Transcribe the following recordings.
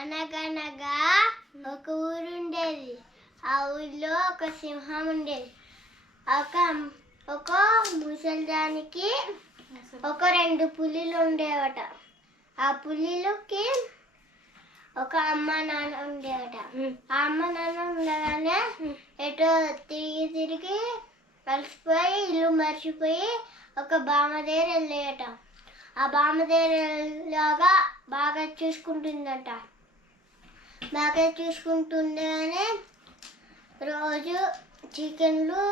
అనగనగా ఒక ఊరు ఉండేది. ఆ ఊరిలో ఒక సింహం ఉండేది. ఒక ఒక ముసలిదానికి ఒక 2 పులిలు ఉండేవట. ఆ పులిలకి ఒక అమ్మ నాన్న ఉండేవట. ఆ అమ్మ నాన్న ఉండగానే ఎటో తిరిగి తిరిగి కలిసిపోయి ఇల్లు మర్చిపోయి ఒక బామ్మ దగ్గర వెళ్ళేయట. ఆ బామ్మ దగ్గరలాగా బాగా చూసుకుంటుందట. బాగా చూసుకుంటుండగానే రోజు చికెన్లు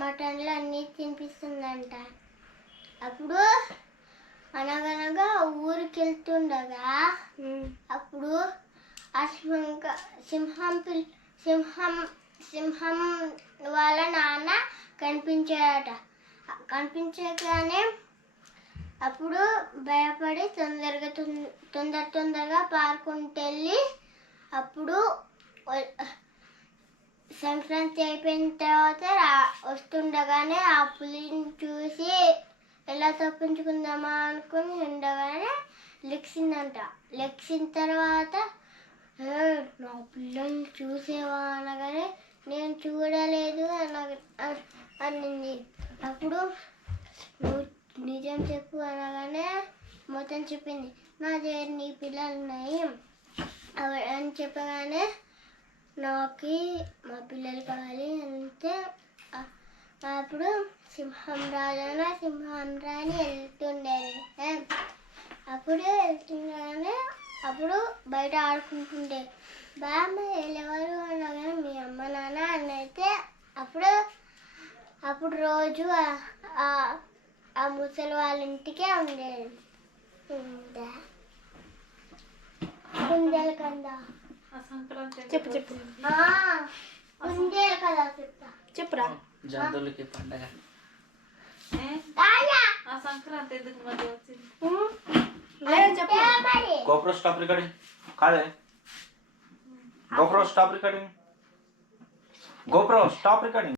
మటన్లు అన్నీ తినిపిస్తుందంట. అప్పుడు అనగనగా ఊరికి వెళ్తుండగా అప్పుడు ఆ సింహం వాళ్ళ నాన్న కనిపించాడట. కనిపించగానే అప్పుడు భయపడి తొందరగా పారుకుంటూ వెళ్ళి అప్పుడు సంక్రాంతి అయిపోయిన తర్వాత వస్తుండగానే ఆ పులిని చూసి ఎలా తప్పించుకుందామా అనుకుని ఉండగానే లెక్సిందంట. లెక్సిన తర్వాత నా పిల్లల్ని చూసేవా అనగానే నేను చూడలేదు అనింది. అప్పుడు నువ్వు నిజం చెప్పు అనగానే మొత్తం చెప్పింది. నా దగ్గర నీ పిల్లలు ఉన్నాయి అని చెప్పగానే నాకు మా పిల్లలు కావాలి అంటే అప్పుడు సింహం రాని వెళ్తుండేది. వెళ్తుండగానే అప్పుడు బయట ఆడుకుంటుండే. బామ్మ ఎవరు అనగానే మీ అమ్మ నాన్న అని అయితే అప్పుడు రోజు ఆ ముసలి వాళ్ళ ఇంటికే ఉండేది. కుందేలు కదా చెప్పు కుందేలు కదా చెప్పురా. జంతువులకి పండగ సంక్రాంతి ఎందుకు మధ్య వచ్చింది? చెప్పు. GoPro stop recording. కాదే GoPro stop recording. GoPro stop recording.